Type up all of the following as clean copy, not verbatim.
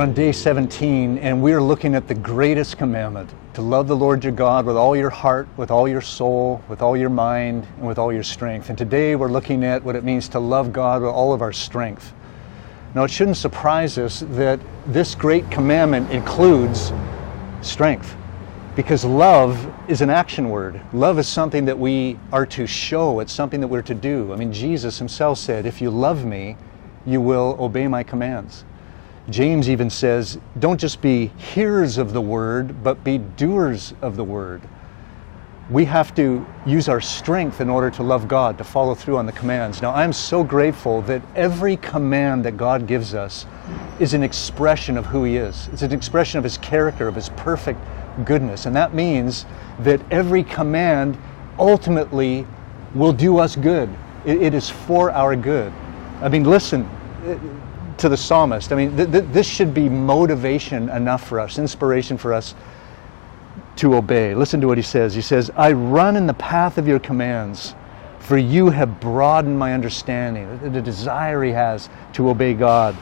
We're on day 17, and we're looking at the greatest commandment, to love the Lord your God with all your heart, with all your soul, with all your mind, and with all your strength. And today we're looking at what it means to love God with all of our strength. Now, it shouldn't surprise us that this great commandment includes strength, because love is an action word. Love is something that we are to show. It's something that we're to do. I mean, Jesus himself said, if you love me, you will obey my commands. James even says, don't just be hearers of the word, but be doers of the word. We have to use our strength in order to love God, to follow through on the commands. Now, I'm so grateful that every command that God gives us is an expression of who He is. It's an expression of His character, of His perfect goodness. And that means that every command ultimately will do us good. It is for our good. I mean, listen to the psalmist. I mean, this should be motivation enough for us, inspiration for us to obey. Listen to what he says. He says, I run in the path of your commands, for you have broadened my understanding. The desire he has to obey God.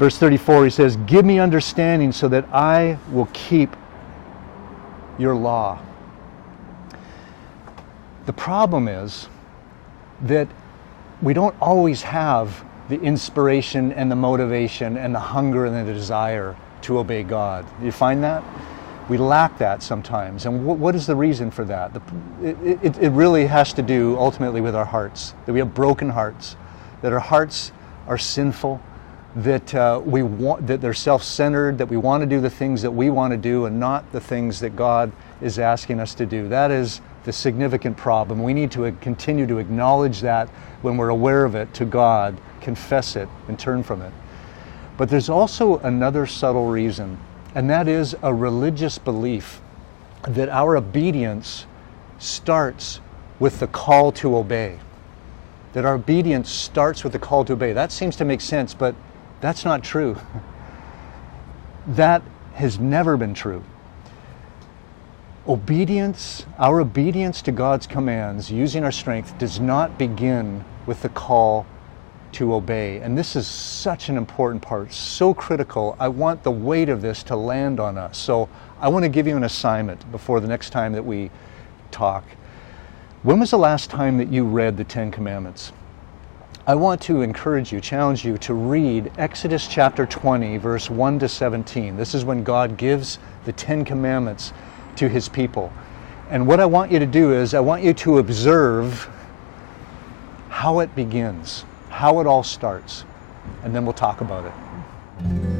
Verse 34, he says, give me understanding so that I will keep your law. The problem is that we don't always have the inspiration and the motivation and the hunger and the desire to obey God. Do you find that? We lack that sometimes. And what is the reason for that? It really has to do ultimately with our hearts, that we have broken hearts, that our hearts are sinful, that that they're self-centered, that we want to do the things that we want to do and not the things that God is asking us to do. That is the significant problem. We need to continue to acknowledge that when we're aware of it to God, confess it, and turn from it. But there's also another subtle reason, and that is a religious belief that our obedience starts with the call to obey. That our obedience starts with the call to obey. That seems to make sense, but that's not true. That has never been true. Obedience, our obedience to God's commands, using our strength, does not begin with the call to obey. And this is such an important part, so critical. I want the weight of this to land on us. So I want to give you an assignment before the next time that we talk. When was the last time that you read the Ten Commandments? I want to encourage you, challenge you to read Exodus chapter 20, verse 1 to 17. This is when God gives the Ten Commandments to His people. And what I want you to do is I want you to observe how it begins, how it all starts, and then we'll talk about it.